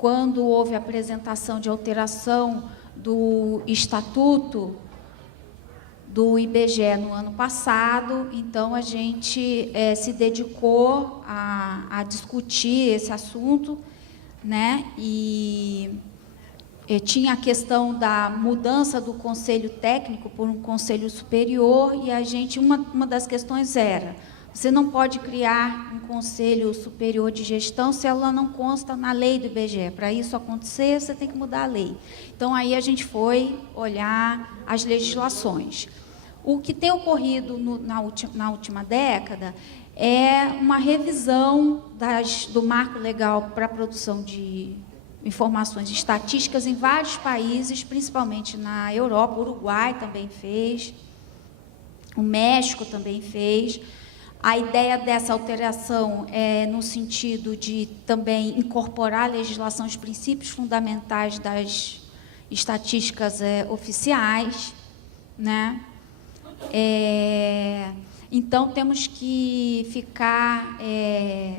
quando houve a apresentação de alteração do Estatuto do IBGE no ano passado, então a gente se dedicou a discutir esse assunto, né? E tinha a questão da mudança do conselho técnico por um conselho superior, e a gente, uma das questões era: você não pode criar um conselho superior de gestão se ela não consta na lei do IBGE. Para isso acontecer, você tem que mudar a lei. Então, aí a gente foi olhar as legislações. O que tem ocorrido na última década é uma revisão do marco legal para a produção de informações estatísticas em vários países, principalmente na Europa. O Uruguai também fez, o México também fez. A ideia dessa alteração é no sentido de também incorporar à legislação os princípios fundamentais das estatísticas oficiais, né? Então, temos que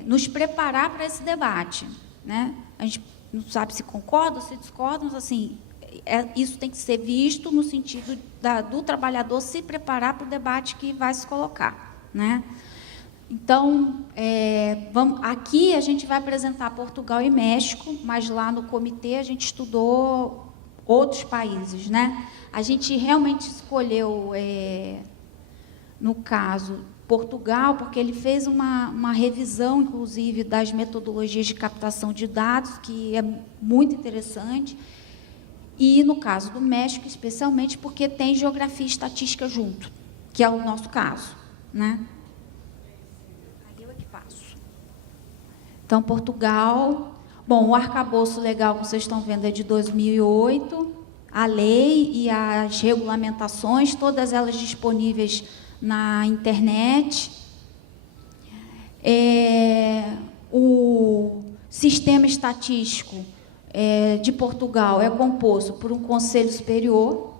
nos preparar para esse debate, né? A gente não sabe se concorda ou se discorda, mas, assim, isso tem que ser visto no sentido do trabalhador se preparar para o debate que vai se colocar, né? Então, aqui a gente vai apresentar Portugal e México, mas lá no comitê a gente estudou outros países, né? A gente realmente escolheu, no caso, Portugal, porque ele fez uma revisão, inclusive, das metodologias de captação de dados, que é muito interessante, e, no caso do México, especialmente, porque tem geografia e estatística junto, que é o nosso caso, né? Então, Portugal... Bom, o arcabouço legal que vocês estão vendo é de 2008, a lei e as regulamentações, todas elas disponíveis na internet. O sistema estatístico de Portugal é composto por um conselho superior,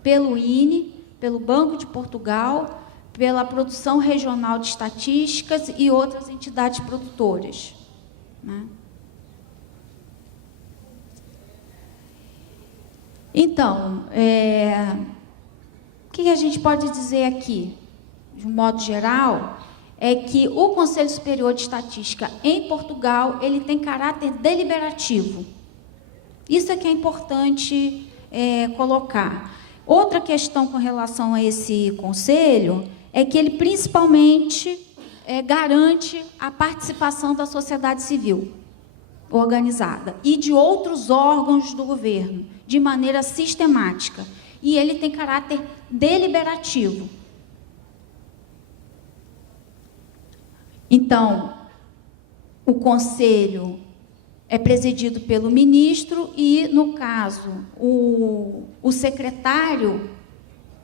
pelo INE, pelo Banco de Portugal, pela Produção Regional de Estatísticas e outras entidades produtoras, né? Então, o que a gente pode dizer aqui, de um modo geral, é que o Conselho Superior de Estatística em Portugal, ele tem caráter deliberativo. Isso é que é importante colocar. Outra questão com relação a esse conselho é que ele principalmente garante a participação da sociedade civil organizada e de outros órgãos do governo, de maneira sistemática. E ele tem caráter deliberativo. Então, o conselho é presidido pelo ministro e, no caso, o secretário...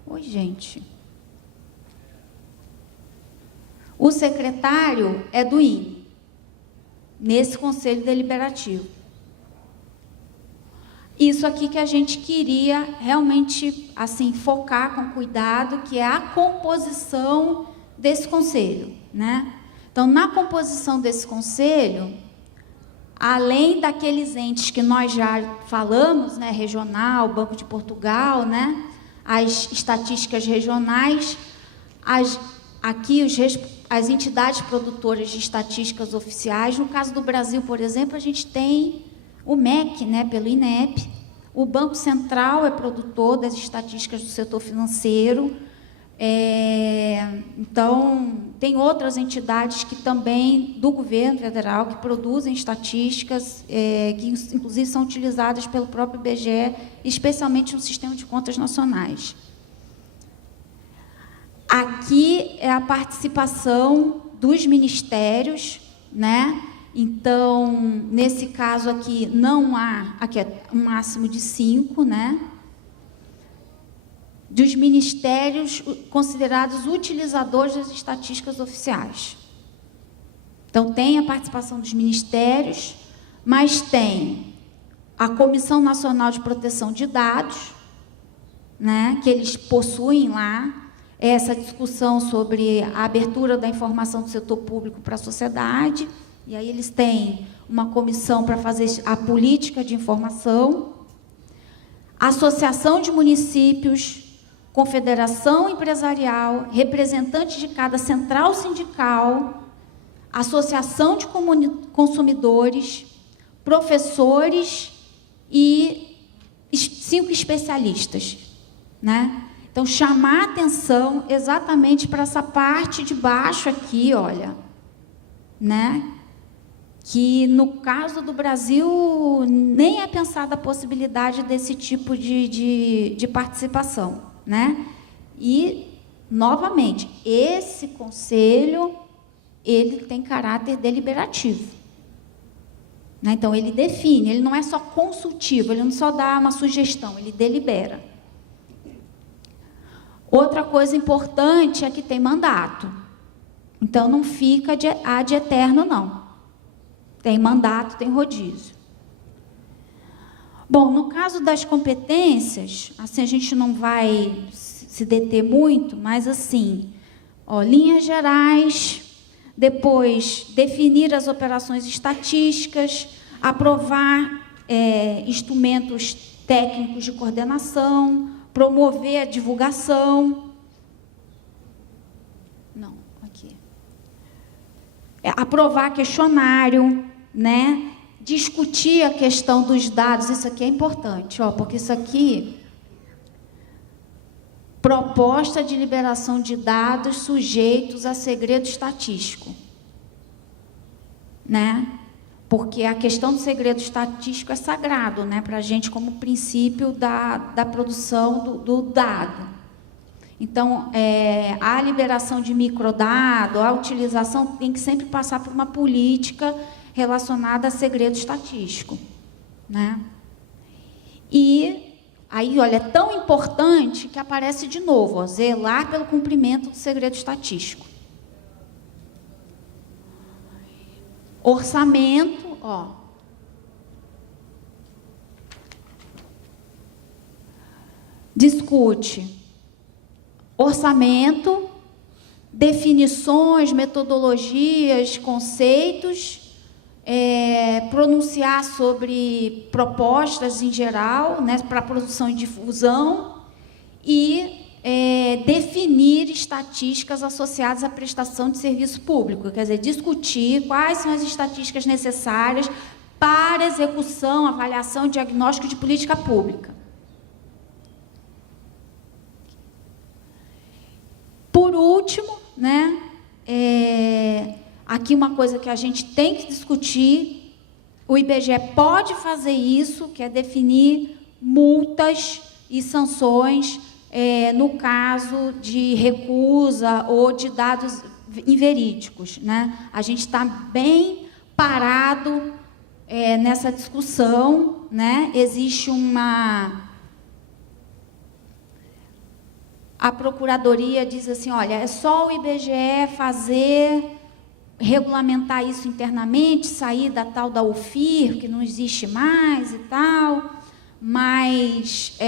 Oi, gente. O secretário é do INE, nesse conselho deliberativo. Isso aqui que a gente queria realmente, assim, focar com cuidado, que é a composição desse conselho, né? Então, na composição desse conselho, além daqueles entes que nós já falamos, né, regional, Banco de Portugal, né, as estatísticas regionais, as entidades produtoras de estatísticas oficiais. No caso do Brasil, por exemplo, a gente tem o MEC, né, pelo INEP, o Banco Central é produtor das estatísticas do setor financeiro, então, tem outras entidades que também, do governo federal, que produzem estatísticas, que inclusive são utilizadas pelo próprio IBGE, especialmente no sistema de contas nacionais. Aqui é a participação dos ministérios, né? Então, nesse caso aqui, não há, aqui é um máximo de 5, né? Dos ministérios considerados utilizadores das estatísticas oficiais. Então, tem a participação dos ministérios, mas tem a Comissão Nacional de Proteção de Dados, né, que eles possuem lá essa discussão sobre a abertura da informação do setor público para a sociedade, E aí eles têm uma comissão para fazer a política de informação, associação de municípios, confederação empresarial, representantes de cada central sindical, associação de consumidores, professores e 5 especialistas, né? Então, chamar atenção exatamente para essa parte de baixo aqui, olha, né? Que no caso do Brasil nem é pensada a possibilidade desse tipo de participação, né? E, novamente, esse conselho, ele tem caráter deliberativo, né? Então, ele define, ele não é só consultivo, ele não só dá uma sugestão, ele delibera. Outra coisa importante é que tem mandato. Então, não fica ad eterno, não. Tem mandato, tem rodízio. Bom, no caso das competências, assim, a gente não vai se deter muito, mas assim, ó, linhas gerais, depois definir as operações estatísticas, aprovar instrumentos técnicos de coordenação, promover a divulgação. Não, aqui. Aprovar questionário, né? Discutir a questão dos dados, isso aqui é importante, ó, porque isso aqui, proposta de liberação de dados sujeitos a segredo estatístico, né? Porque a questão do segredo estatístico é sagrado, né, para a gente como princípio da produção do dado. Então, a liberação de microdado, a utilização tem que sempre passar por uma política relacionada a segredo estatístico, né? E aí, olha, é tão importante que aparece de novo, ó, zelar pelo cumprimento do segredo estatístico. Orçamento, ó. Discute orçamento, definições, metodologias, conceitos, pronunciar sobre propostas em geral, né, para produção e difusão, e definir estatísticas associadas à prestação de serviço público, quer dizer, discutir quais são as estatísticas necessárias para execução, avaliação e diagnóstico de política pública. Por último, né, aqui uma coisa que a gente tem que discutir, o IBGE pode fazer isso, que é definir multas e sanções no caso de recusa ou de dados inverídicos, né? A gente está bem parado nessa discussão, né? Existe a Procuradoria diz assim, olha, é só o IBGE regulamentar isso internamente, sair da tal da UFIR, que não existe mais e tal, mas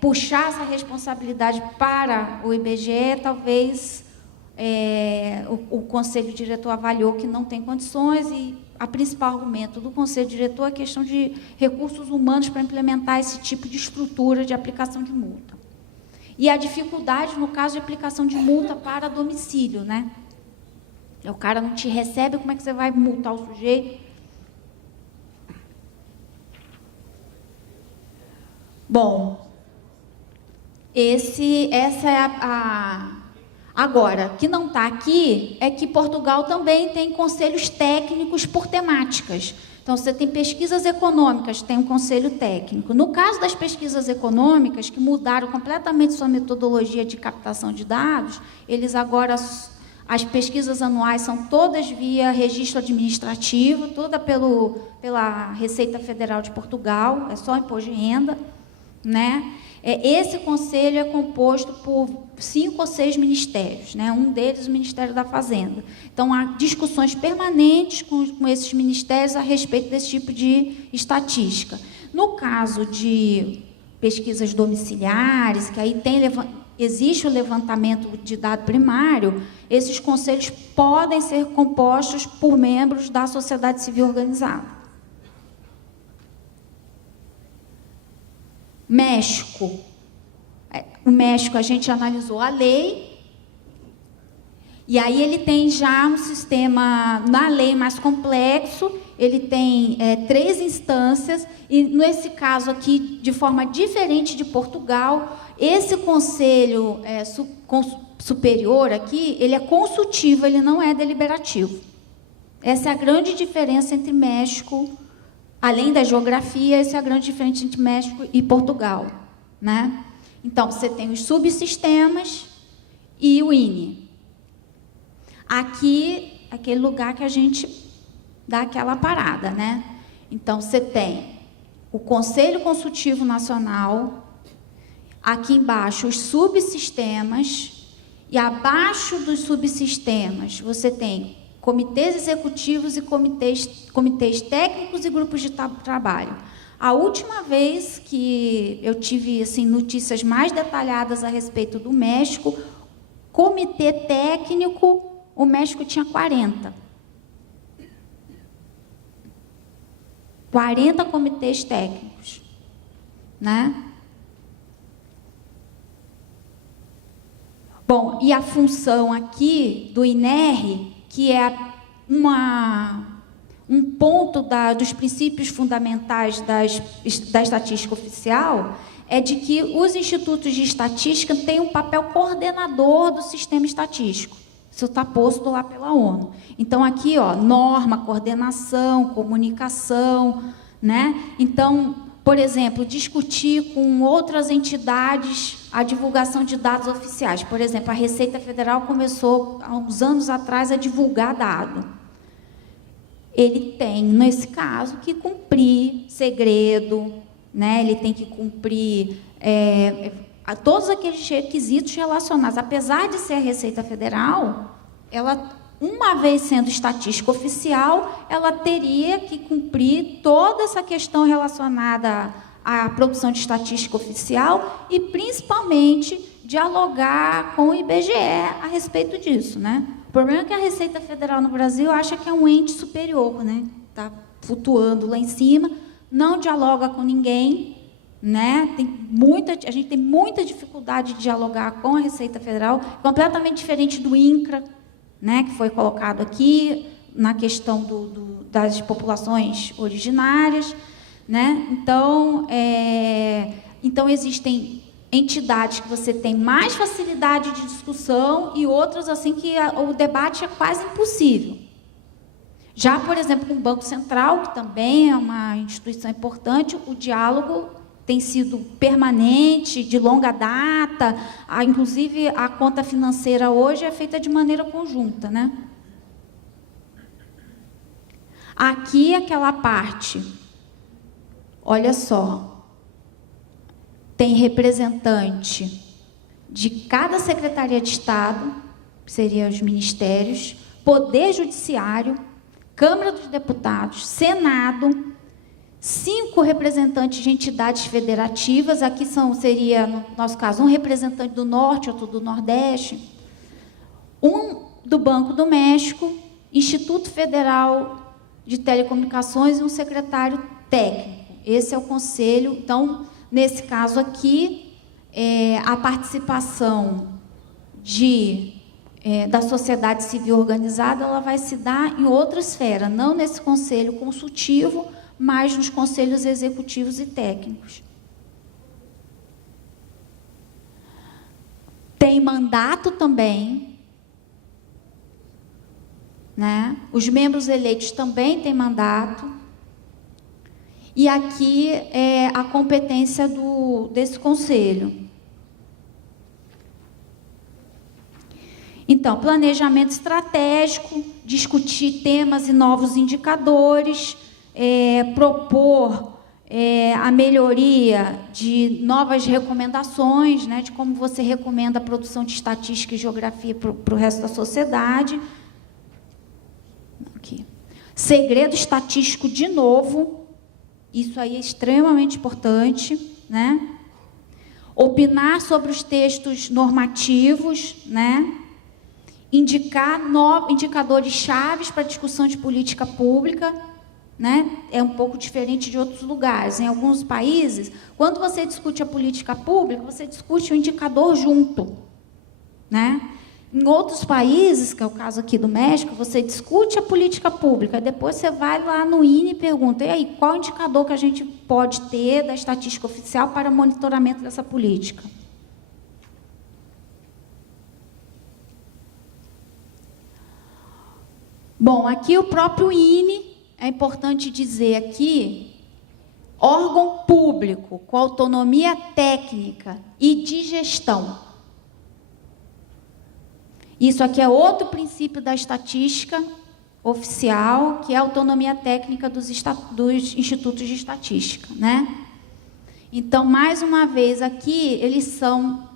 puxar essa responsabilidade para o IBGE, talvez o Conselho Diretor avaliou que não tem condições e a principal argumento do Conselho Diretor é a questão de recursos humanos para implementar esse tipo de estrutura de aplicação de multa. E a dificuldade no caso de aplicação de multa para domicílio, né? O cara não te recebe, como é que você vai multar o sujeito? Bom, essa é Agora, que não está aqui é que Portugal também tem conselhos técnicos por temáticas. Então, você tem pesquisas econômicas, tem um conselho técnico. No caso das pesquisas econômicas, que mudaram completamente sua metodologia de captação de dados, eles agora, as pesquisas anuais são todas via registro administrativo, toda pela Receita Federal de Portugal, é só imposto de renda, né? Esse conselho é composto por 5 ou 6 ministérios, né? Um deles, o Ministério da Fazenda. Então, há discussões permanentes com esses ministérios a respeito desse tipo de estatística. No caso de pesquisas domiciliares, que aí existe o levantamento de dado primário, esses conselhos podem ser compostos por membros da sociedade civil organizada. México. O México, a gente analisou a lei, e aí ele tem já um sistema, na lei, mais complexo, ele tem 3 instâncias, e nesse caso aqui, de forma diferente de Portugal, esse conselho superior aqui, ele é consultivo, ele não é deliberativo. Essa é a grande diferença entre México, além da geografia, essa é a grande diferença entre México e Portugal, né? Então, você tem os subsistemas e o INE. Aqui, aquele lugar que a gente dá aquela parada, né? Então, você tem o Conselho Consultivo Nacional, aqui embaixo os subsistemas, e abaixo dos subsistemas você tem comitês executivos e comitês técnicos e grupos de trabalho. A última vez que eu tive assim, notícias mais detalhadas a respeito do México, comitê técnico, o México tinha 40. 40 comitês técnicos, né? Bom, e a função aqui do INER, que é um ponto dos princípios fundamentais da estatística oficial, é de que os institutos de estatística têm um papel coordenador do sistema estatístico. Isso está posto lá pela ONU. Então, aqui, ó, norma, coordenação, comunicação, né? Então, por exemplo, discutir com outras entidades a divulgação de dados oficiais. Por exemplo, a Receita Federal começou, há uns anos atrás, a divulgar dado. Ele tem, nesse caso, que cumprir segredo, né? Ele tem que cumprir todos aqueles requisitos relacionados. Apesar de ser a Receita Federal, ela, uma vez sendo estatística oficial, ela teria que cumprir toda essa questão relacionada à produção de estatística oficial e, principalmente, dialogar com o IBGE a respeito disso, né? O problema é que a Receita Federal no Brasil acha que é um ente superior, né? Está flutuando lá em cima, não dialoga com ninguém, né? A gente tem muita dificuldade de dialogar com a Receita Federal, completamente diferente do INCRA, né? Que foi colocado aqui na questão das populações originárias, né? Então existem entidades que você tem mais facilidade de discussão e outras assim que o debate é quase impossível. Já, por exemplo, com o Banco Central, que também é uma instituição importante, o diálogo tem sido permanente, de longa data, inclusive a conta financeira hoje é feita de maneira conjunta, né? Aqui, aquela parte, olha só, tem representante de cada Secretaria de Estado, que seriam os ministérios, Poder Judiciário, Câmara dos Deputados, Senado, 5 representantes de entidades federativas, aqui seria, no nosso caso, um representante do Norte, outro do Nordeste, um do Banco do México, Instituto Federal de Telecomunicações e um secretário técnico. Esse é o conselho. Então, nesse caso aqui, a participação da sociedade civil organizada, ela vai se dar em outra esfera, não nesse conselho consultivo, mas nos conselhos executivos e técnicos. Tem mandato também, né? Os membros eleitos também têm mandato. E aqui é a competência desse conselho. Então, planejamento estratégico, discutir temas e novos indicadores, propor a melhoria de novas recomendações, né, de como você recomenda a produção de estatística e geografia para o resto da sociedade. Aqui. Segredo estatístico de novo, isso aí é extremamente importante, né? opinar sobre os textos normativos, né? Indicar indicadores chaves para discussão de política pública, né? É um pouco diferente de outros lugares. Em alguns países, quando você discute a política pública, você discute o indicador junto, né? Em outros países, que é o caso aqui do México, você discute a política pública, depois você vai lá no INE e pergunta: e aí, qual indicador que a gente pode ter da estatística oficial para monitoramento dessa política? Bom, aqui o próprio INE, é importante dizer aqui, órgão público com autonomia técnica e de gestão. Isso aqui é outro princípio da estatística oficial, que é a autonomia técnica dos institutos de estatística, né? Então, mais uma vez, aqui, eles são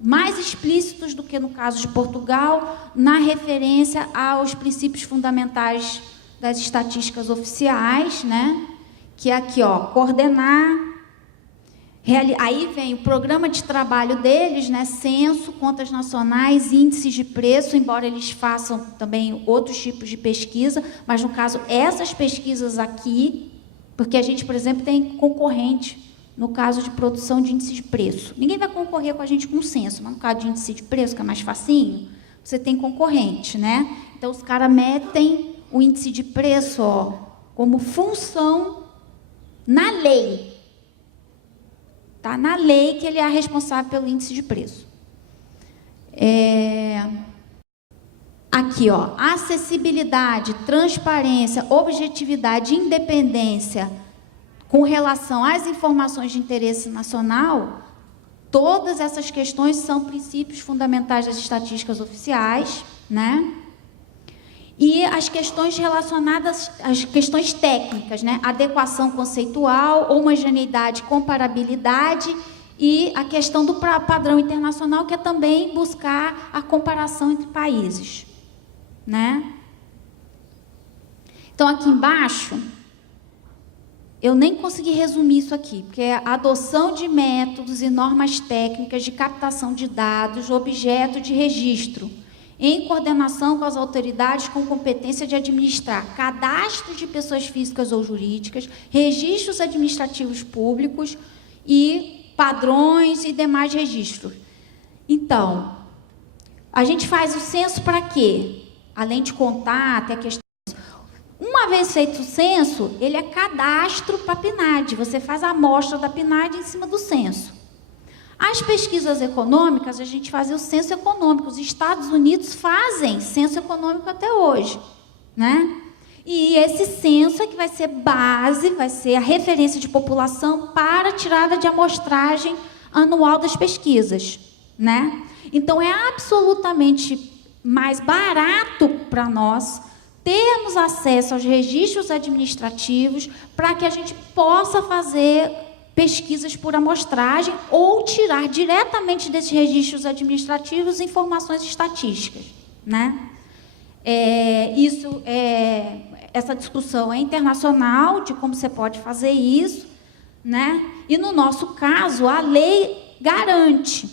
mais explícitos do que no caso de Portugal, na referência aos princípios fundamentais das estatísticas oficiais, né? Que é aqui, ó, coordenar. Aí vem o programa de trabalho deles, né? Censo, contas nacionais, índices de preço, embora eles façam também outros tipos de pesquisa, mas, no caso, essas pesquisas aqui, porque a gente, por exemplo, tem concorrente no caso de produção de índice de preço. Ninguém vai concorrer com a gente com censo, mas no caso de índice de preço, que é mais facinho, você tem concorrente, né? Então, os caras metem o índice de preço, ó, como função na lei. Está na lei que ele é responsável pelo índice de preço. Aqui, ó, acessibilidade, transparência, objetividade, independência com relação às informações de interesse nacional, todas essas questões são princípios fundamentais das estatísticas oficiais, né? E as questões relacionadas às questões técnicas, né? Adequação conceitual, homogeneidade, comparabilidade e a questão do padrão internacional, que é também buscar a comparação entre países, né? Então, aqui embaixo, eu nem consegui resumir isso aqui, porque é a adoção de métodos e normas técnicas de captação de dados, objeto de registro, em coordenação com as autoridades com competência de administrar cadastros de pessoas físicas ou jurídicas, registros administrativos públicos e padrões e demais registros. Então, a gente faz o censo para quê? Além de contar, até a questão. Uma vez feito o censo, ele é cadastro para a PNAD. Você faz a amostra da PNAD em cima do censo. As pesquisas econômicas, a gente fazia o censo econômico. Os Estados Unidos fazem censo econômico até hoje, né? E esse censo é que vai ser base, vai ser a referência de população para a tirada de amostragem anual das pesquisas, né? Então, é absolutamente mais barato para nós termos acesso aos registros administrativos para que a gente possa fazer pesquisas por amostragem ou tirar diretamente desses registros administrativos informações estatísticas, né? Essa discussão é internacional de como você pode fazer isso, né? E no nosso caso, a lei garante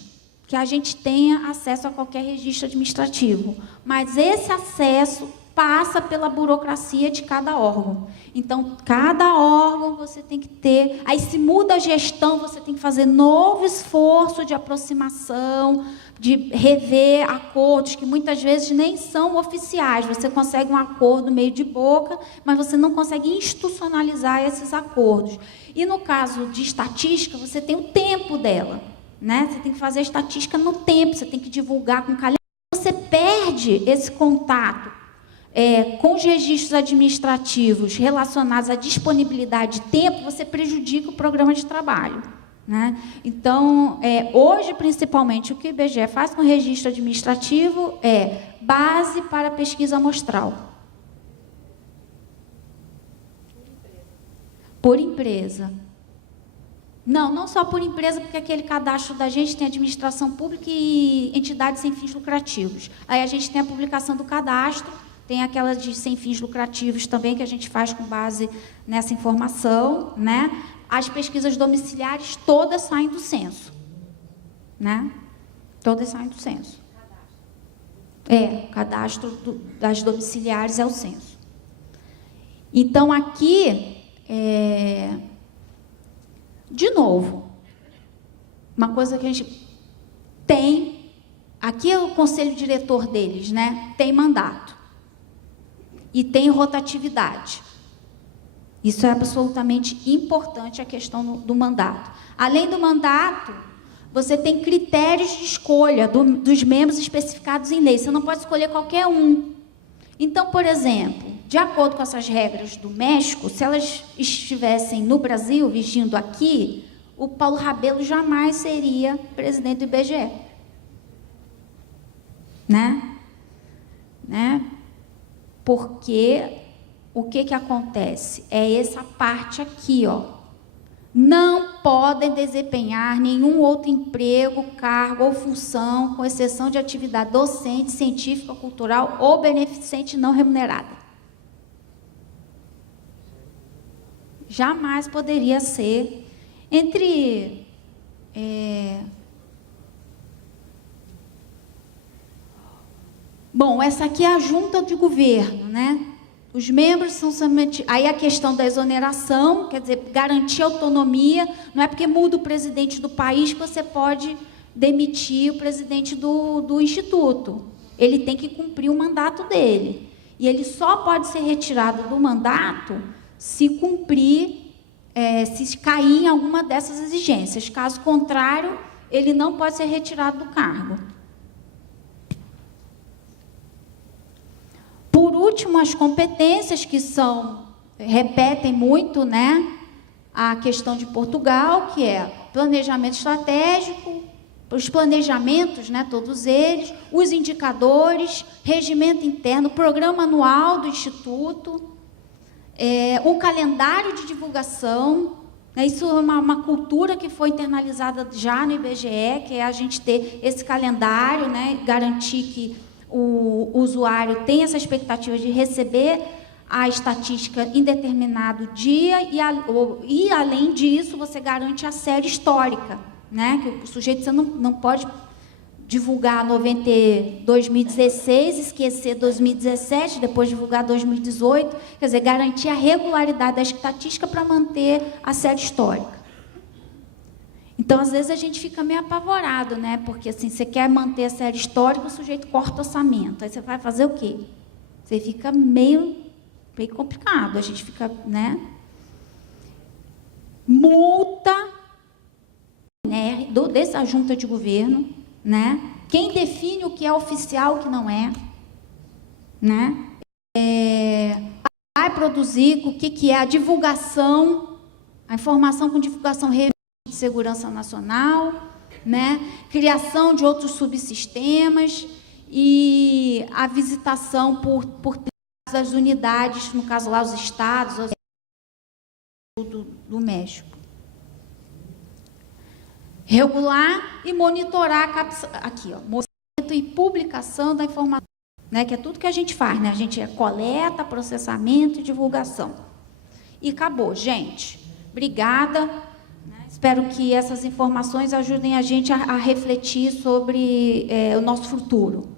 que a gente tenha acesso a qualquer registro administrativo, mas esse acesso passa pela burocracia de cada órgão. Então, cada órgão você tem que ter... Aí, se muda a gestão, você tem que fazer novo esforço de aproximação, de rever acordos que muitas vezes nem são oficiais. Você consegue um acordo meio de boca, mas você não consegue institucionalizar esses acordos. E, no caso de estatística, você tem o tempo dela, né? Você tem que fazer a estatística no tempo, você tem que divulgar com calendário. Você perde esse contato com os registros administrativos relacionados à disponibilidade de tempo, você prejudica o programa de trabalho, né? Então, hoje, principalmente, o que o IBGE faz com o registro administrativo é base para pesquisa amostral. Por empresa. Não só por empresa, porque aquele cadastro da gente tem administração pública e entidades sem fins lucrativos. Aí a gente tem a publicação do cadastro, tem aquelas de sem fins lucrativos também, que a gente faz com base nessa informação, né? As pesquisas domiciliares todas saem do censo, né? Todas saem do censo. O cadastro das domiciliares é o censo. Então, aqui, de novo, uma coisa que a gente tem, aqui é o conselho diretor deles, né? Tem mandato e tem rotatividade. Isso é absolutamente importante, a questão do mandato. Além do mandato, você tem critérios de escolha dos membros especificados em lei. Você não pode escolher qualquer um. Então, por exemplo, de acordo com essas regras do México, se elas estivessem no Brasil, vigindo aqui, o Paulo Rabelo jamais seria presidente do IBGE. Né? Porque o que acontece? É essa parte aqui, ó. Não podem desempenhar nenhum outro emprego, cargo ou função, com exceção de atividade docente, científica, cultural ou beneficente não remunerada. Jamais poderia ser entre... Bom, essa aqui é a junta de governo, né? Os membros são somente... Aí a questão da exoneração, quer dizer, garantir autonomia, não é porque muda o presidente do país que você pode demitir o presidente do instituto. Ele tem que cumprir o mandato dele. E ele só pode ser retirado do mandato se cumprir, se cair em alguma dessas exigências. Caso contrário, ele não pode ser retirado do cargo. Por último, as competências que repetem muito, né? A questão de Portugal, que é planejamento estratégico, os planejamentos, né? Todos eles, os indicadores, regimento interno, programa anual do Instituto, o calendário de divulgação, né? Isso é uma cultura que foi internalizada já no IBGE, que é a gente ter esse calendário, né? Garantir que o usuário tem essa expectativa de receber a estatística em determinado dia e além disso, você garante a série histórica, né? Que o sujeito você não pode divulgar 2016, esquecer 2017, depois divulgar 2018, quer dizer, garantir a regularidade da estatística para manter a série histórica. Então, às vezes, a gente fica meio apavorado, né? Porque, assim, você quer manter a série histórica, o sujeito corta o orçamento. Aí você vai fazer o quê? Você fica meio complicado. A gente fica, né? Multa, né? Dessa junta de governo, né? Quem define o que é oficial e o que não é, né? Vai produzir o que é a divulgação, a informação com divulgação de segurança nacional, né? Criação de outros subsistemas e a visitação por das unidades, no caso lá os estados do México. Regular e monitorar aqui, ó, monitoramento e publicação da informação, né? Que é tudo que a gente faz, né? A gente coleta, processamento e divulgação. E acabou, gente. Obrigada. Espero que essas informações ajudem a gente a refletir sobre o nosso futuro.